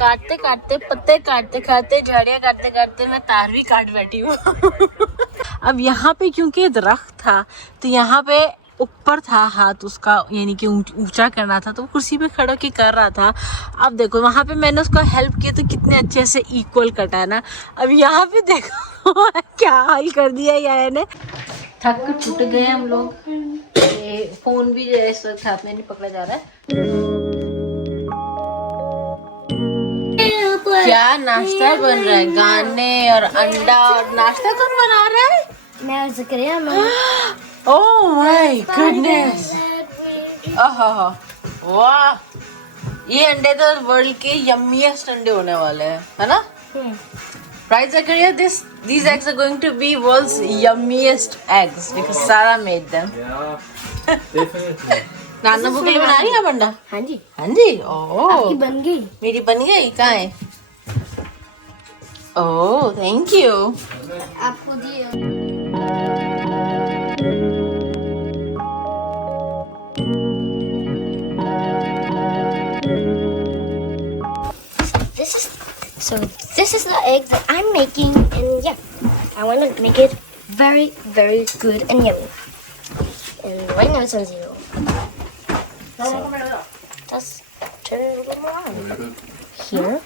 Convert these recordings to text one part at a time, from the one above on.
काटते काटते पत्ते काटते काटते झाड़ियाँ काटते काटते मैं तार भी काट बैठी हूँ। अब यहाँ पे क्योंकि दरख्त था तो यहाँ पे ऊपर था हाथ उसका, यानी कि ऊंचा करना था, तो वो कुर्सी पे खड़ा के कर रहा था। अब देखो वहाँ पे मैंने उसको हेल्प किया तो कितने अच्छे से इक्वल कटा है ना। अब यहाँ पे देखो क्या हाल कर दिया यार ने। थक टूट गए हम लोग। फोन भी जो है इस वक्त हाथ में नहीं पकड़ा जा रहा है। क्या नाश्ता बन रहा है, गाने और अंडा, और नाश्ता कौन बना रहा है? मैं Zakaria mummy. Oh my goodness! वाह, ये अंडे तो वर्ल्ड के यम्मीएस्ट अंडे होने वाले हैं, है ना? Right, Zakaria? These eggs are going to be world's yummiest eggs because Sara made them. Yeah, definitely. Nana bouquet लिए बना रही है अंडा? हाँ जी। हाँ जी। ओह। आपकी बन गई? मेरी बन गई, कहाँ है? ओह, thank you. आपको दिए। This is the egg that I'm making, and yeah, I want to make it very, very good and yummy. And right now it's on 0. So just turn it a little more on. Here,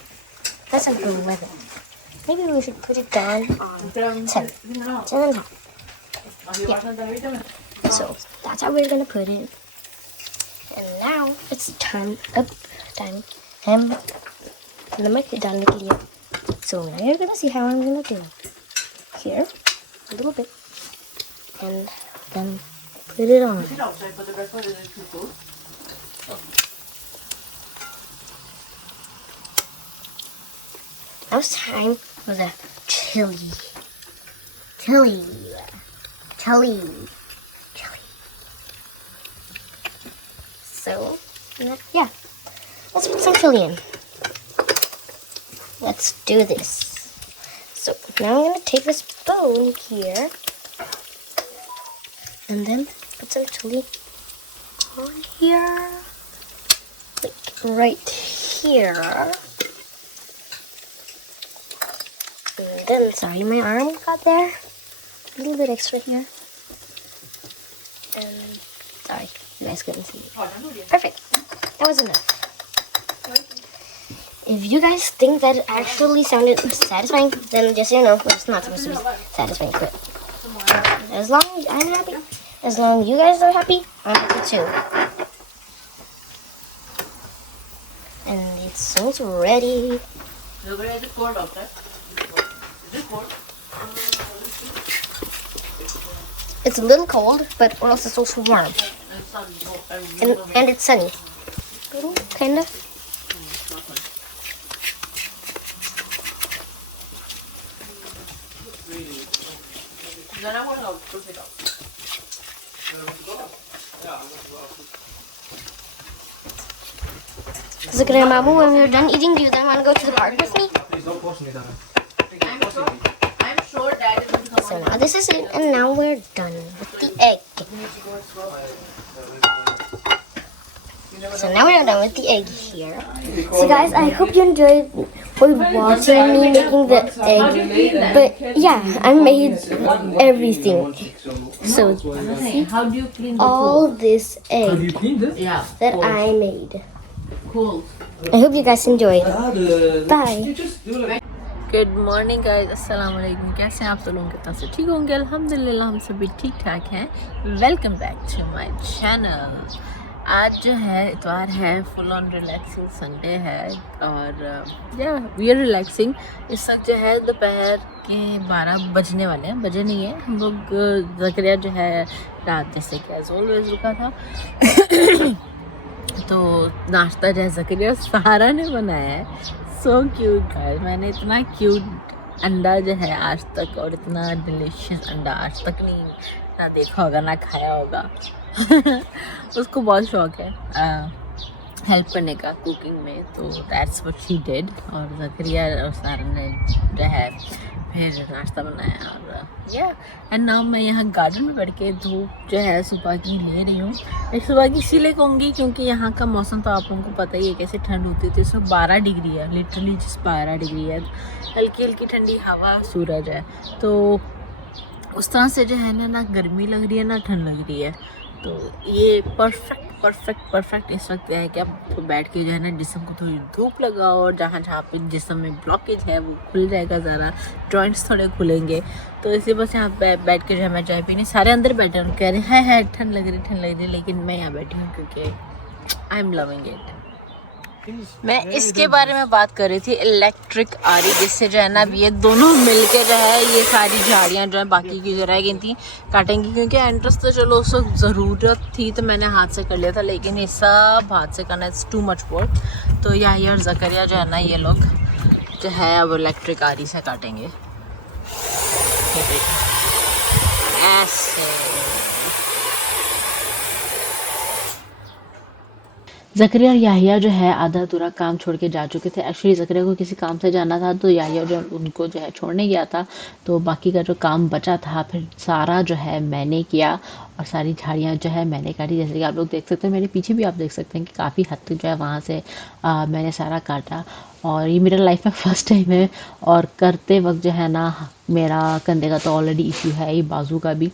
that's like 11. Maybe we should put it down on 10. 10 on top. Yeah. So that's how we're gonna put it. And now it's time. नमक डालने के लिए. So now you're gonna see how I'm gonna do it. Here, a little bit, and then put it on. Now it's time for the chili. So yeah, let's put some chili in. Let's do this. So now I'm gonna take this bone here and then put some chili on here, like right here. And then, sorry, my arm got there. A little bit extra here. And sorry, you guys couldn't see. Perfect. That was enough. If you guys think that it actually sounded satisfying, then just so you know, it's not supposed to be satisfying. But as long as I'm happy, as long as you guys are happy, I'm happy too. And it's almost ready. Is it cold, doctor? Is it cold? It's a little cold, but also it's also warm. And it's sunny. Kinda. Zakaria Mamu, when we're done eating, do you then want to go to the park with me? I'm sure Dad is going to come. So now this is it, and now we're done with the egg. So now we're done with the egg here. So guys, I hope you enjoyed watching me making the egg. But yeah, I made everything. So see all this egg Yeah. that I made. Cool. I hope you guys enjoyed. Bye. Good morning guys, अस्सलाम वालेकुम। कैसे हैं आप सब लोग? कितना से ठीक होंगे? अल्हम्दुलिल्लाह हम सभी ठीक ठाक हैं। Welcome back to my channel. आज जो है इतवार है, फुल ऑन रिलैक्सिंग संडे है और या वी आर रिलैक्सिंग। इस वक्त जो है दोपहर के 12 बजने वाले हैं, बजे नहीं है। हम लोग ज़करिया जो है रात जैसे कि एज ऑलवेज रुका था तो नाश्ता जो है ज़करिया सारा ने बनाया है। सो क्यूट गाइस, मैंने इतना क्यूट अंडा जो है आज तक, और इतना डिलीशियस अंडा आज तक नहीं ना देखा होगा ना खाया होगा। उसको बहुत शौक है हेल्प करने का कुकिंग में, तो दैट्स व्हाट शी डिड। और ज़करिया और सारा ने जो है फिर नाश्ता बनाया और या एंड नाउ मैं यहाँ गार्डन में बैठ के धूप जो है सुबह की ले रही हूँ। मैं सुबह की इसीलिए कहूँगी क्योंकि यहाँ का मौसम तो आप लोगों को पता ही है कैसे ठंड होती थी। इसमें 12 डिग्री है, लिटरली जस्ट 12 डिग्री है। हल्की हल्की ठंडी हवा, सूरज है, तो उस तरह से जो है ना गर्मी लग रही है ना ठंड लग रही है। तो ये परफेक्ट इस वक्त है कि आप बैठ के जो है ना जिस्म को थोड़ी धूप लगाओ और जहाँ जहाँ पे जिस्म में ब्लॉकेज है वो खुल जाएगा, ज़रा जॉइंट्स थोड़े खुलेंगे। तो इसलिए बस यहाँ बैठ के जो है मैं चाय पीनी, सारे अंदर बैठे हैं, कह रहे हैं ठंड लग रही, लेकिन मैं यहाँ बैठी हूँ क्योंकि आई एम लविंग इट। मैं इसके बारे में बात कर रही थी, इलेक्ट्रिक आरी, जिससे जो है ना ये दोनों मिलके जो है ये सारी झाड़ियाँ जो है बाकी की जो रह गई थी काटेंगी। क्योंकि एंट्रेंस तो चलो उस वक्त ज़रूरत थी तो मैंने हाथ से कर लिया था, लेकिन ये सब हाथ से करना इट्स टू मच वर्क। तो यहया और ज़करिया जो है ना ये लोग जो है अब इलेक्ट्रिक आरी से काटेंगे ऐसे। ज़करिया और यहया जो है आधा अधूरा काम छोड़ के जा चुके थे। एक्चुअली ज़करिया को किसी काम से जाना था तो यहया जो उनको जो है छोड़ने गया था, तो बाकी का जो काम बचा था फिर सारा जो है मैंने किया और सारी झाड़ियाँ जो है मैंने काटी। जैसे कि आप लोग देख सकते हैं, मेरे पीछे भी आप देख सकते हैं कि काफ़ी हद तक जो है वहाँ से मैंने सारा काटा। और ये मेरा लाइफ में फर्स्ट टाइम है और करते वक्त जो है ना मेरा कंधे का तो ऑलरेडी इशू है ही, बाजू का भी,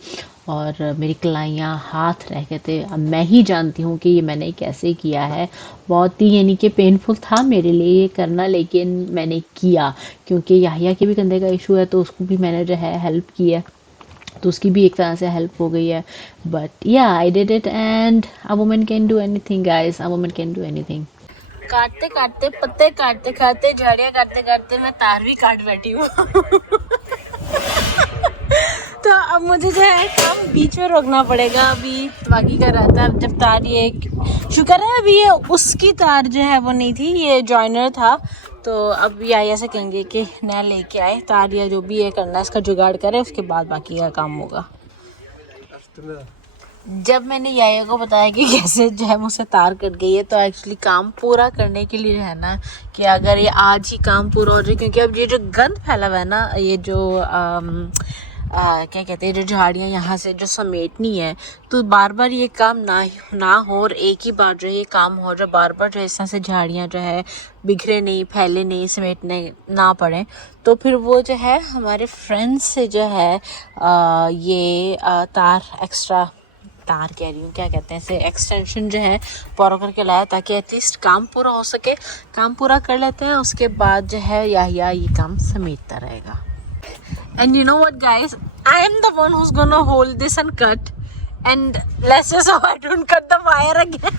और मेरी कलाइयाँ हाथ रह गए थे। अब मैं ही जानती हूँ कि ये मैंने कैसे किया है। बहुत ही यानी कि पेनफुल था मेरे लिए ये करना, लेकिन मैंने किया क्योंकि यहया के भी कंधे का इशू है तो उसको भी मैंने जो है हेल्प की है, तो उसकी भी एक तरह से हेल्प हो गई है। बट या I did it and a woman can do anything guys, a woman can do anything. काटते काटते पत्ते काटते काटते झाड़ियाँ काटते काटते मैं तार भी काट बैठी हूँ। तो अब मुझे जो है काम बीच में रोकना पड़ेगा। अभी बाकी का रहता है जब तार, ये शुक्र है अभी ये उसकी तार जो है वो नहीं थी, ये जॉइनर था। तो अब यहया से कहेंगे कि नया लेके आए तार या जो भी ये करना है इसका जुगाड़ करे, उसके बाद बाकी का काम होगा। जब मैंने यहया को बताया कि कैसे जो है मुझसे तार कट गई है, तो एक्चुअली काम पूरा करने के लिए है ना कि अगर ये आज ही काम पूरा हो जाए, क्योंकि अब ये जो गंद फैला हुआ है ना, ये जो क्या कहते हैं, जो झाड़ियाँ यहाँ से जो समेटनी है, तो बार बार ये काम ना हो और एक ही बार जो ये काम हो जाए, बार बार जो इस तरह से झाड़ियाँ जो है बिखरे नहीं, फैले नहीं, समेटने ना पड़े। तो फिर वो जो है हमारे फ्रेंड्स से जो है ये तार एक्स्ट्रा, तार कह रही हूँ क्या कहते हैं इसे, एक्सटेंशन जो है पूरा करके लाया ताकि एटलीस्ट काम पूरा हो सके। काम पूरा कर लेते हैं, उसके बाद जो है यहया ये काम समेटता रहेगा। And you know what guys, I am the one who's gonna hold this and cut, and let's just so I don't cut the wire again.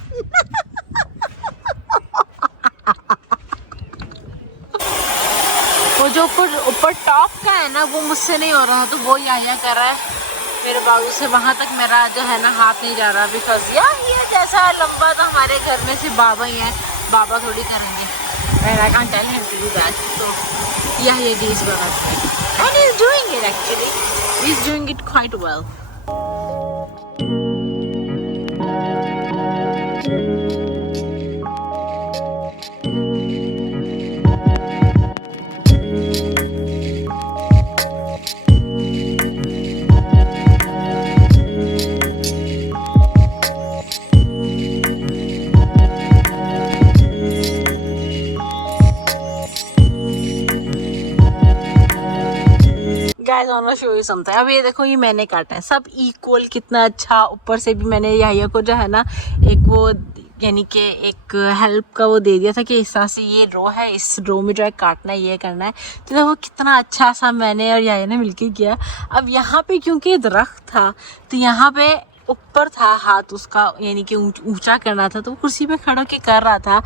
वो जो ऊपर टॉप का है ना वो मुझसे नहीं हो रहा, तो वो यहया कर रहा है। मेरे बाजू से वहाँ तक मेरा जो है ना हाथ नहीं जा रहा, बिकॉज ये जैसा लंबा तो हमारे घर में सिर्फ बाबा ही हैं, बाबा थोड़ी करेंगे, and I can't tell him to do that. So yeah, he's gonna do it, and he's doing it actually. He's doing it quite well. Guys, I want to show you something. अब ये देखो, ये मैंने काटा है, सब equal, कितना अच्छा। ऊपर से भी मैंने यहया को जो है ना एक वो यानी कि एक हेल्प का वो दे दिया था कि इस तरह से ये रो है, इस रो में जो है काटना है, ये करना है। तो देखो कितना अच्छा सा मैंने और यहया ने मिलके किया। अब यहाँ पे क्योंकि दरख्त था तो यहाँ पे ऊपर था हाथ उसका, यानी कि ऊंचा करना था, तो वो कुर्सी पे खड़ा के कर रहा था।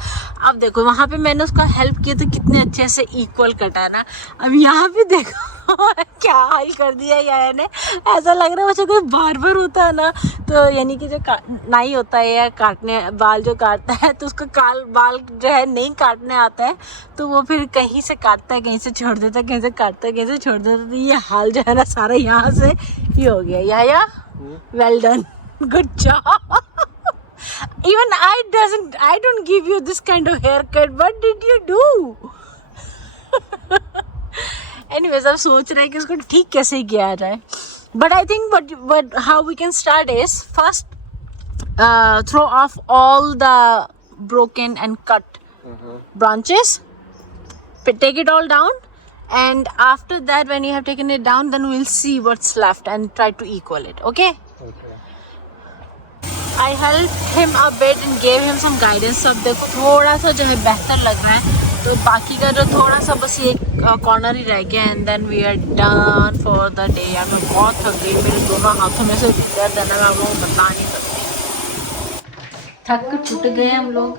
अब देखो वहाँ पे मैंने उसका हेल्प किया तो कितने अच्छे से इक्वल कटा है ना। अब यहाँ पे देखो क्या हाल कर दिया यार ने, ऐसा लग रहा है वैसे कोई बार्बर होता है ना, तो यानी कि जो नाई होता है या काटने बाल जो काटता है, तो उसका बाल जो है नहीं काटने आता है, तो वो फिर कहीं से काटता है, कहीं से छोड़ देता है, कहीं से काटता है, कहीं से छोड़ देता है। तो ये हाल जो है ना सारा यहाँ से ही हो गया। यहया, well done, good job. Even I don't give you this kind of haircut. What did you do? Anyways अब सोच रहे हैं कि इसको ठीक कैसे किया जाए. But I think what how we can start is first throw off all the broken and cut branches. Take it all down, and after that, when you have taken it down, then we'll see what's left and try to equal it. Okay? Okay. I helped him a bit and gave him some guidance. अब देखो थोड़ा सा जो है बेहतर लग रहा है, तो बाकी का जो थोड़ा सा बस ये कॉर्नर ही रह गया, and then we are done for the day. यार मैं बहुत थक गई, मेरे दोनों हाथों में से दर्द है ना, मैं आप लोगों को बता नहीं सकती. थक कर छूट गए हम लोग.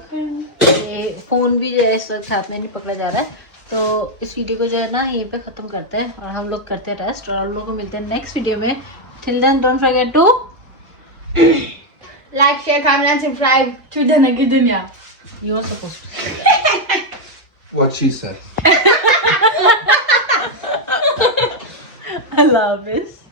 ये फ़ोन भी जो है इस वक्त हाथ में नहीं पकड़ा जा रहा है, तो इस वीडियो को जो है ना यहीं पे ख़त्म करते हैं और हम लोग करते हैं रेस्ट, और हम लोग को मिलते हैं नेक्स्ट वीडियो में. Till then don't forget to like, share, comment and subscribe to Dhanak Duniya. You are supposed to. What she said. I love this.